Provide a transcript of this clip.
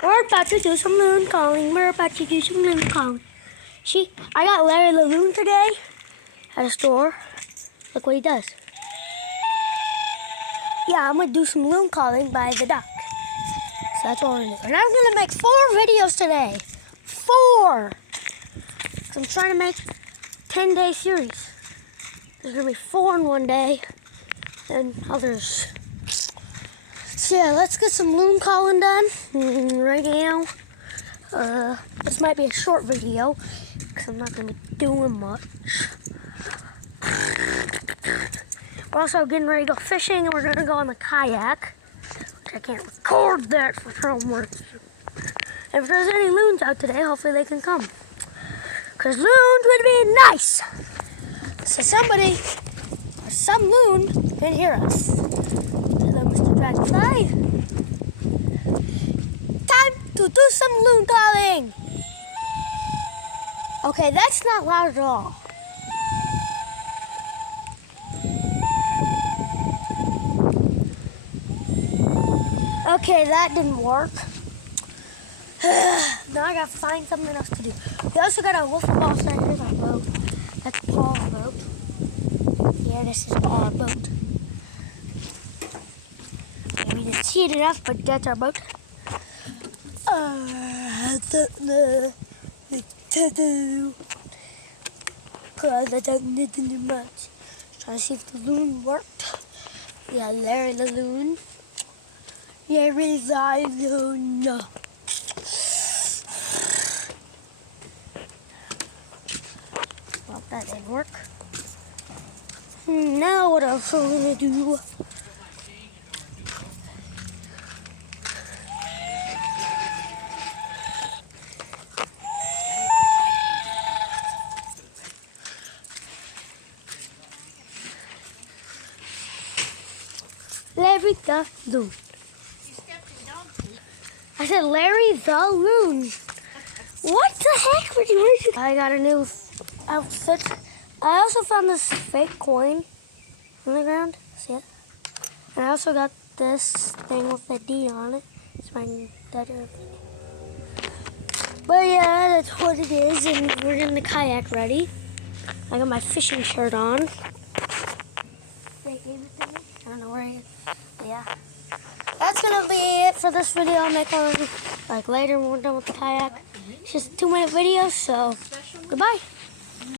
We're about to do some loon calling. See, I got Larry the loon today at a store. Look what he does. Yeah, I'm gonna do some loon calling by the duck. So that's what we're gonna do. And I'm gonna make 4 videos today. 4! So I'm trying to make 10-day series. There's gonna be 4 in one day and others. So yeah, let's get some loon calling done right now. This might be a short video because I'm not gonna be doing much. We're also getting ready to go fishing and we're gonna go on the kayak. Which I can't record that for homework. If there's any loons out today, hopefully they can come. Because loons would be nice. So somebody, or some loon, can hear us. Hello, Mr. Dragonfly. Time to do some loon calling. Okay, that's not loud at all. Okay, that didn't work. Now I gotta find something else to do. We also got a wolf ball set. Here's our boat. That's Paul's boat. Yeah, this is our boat. Yeah, we didn't see it enough, but that's our boat. I don't know what to do. Cause I don't need to do much. Trying to see if the loon worked. Yeah, Larry the loon. Larry the loon. Well, that didn't work. Now what else are we gonna do? Larry the loon. I said Larry the loon. What the heck were you? I got a new outfit. I also found this fake coin on the ground. See it? And I also got this thing with a D on it. It's my better. But yeah, that's what it is. And we're getting the kayak ready. I got my fishing shirt on. They gave it to me. I don't know where he is. But yeah. That's gonna be it for this video. I'll make one like later when we're done with the kayak. It's just a 2-minute video, so goodbye.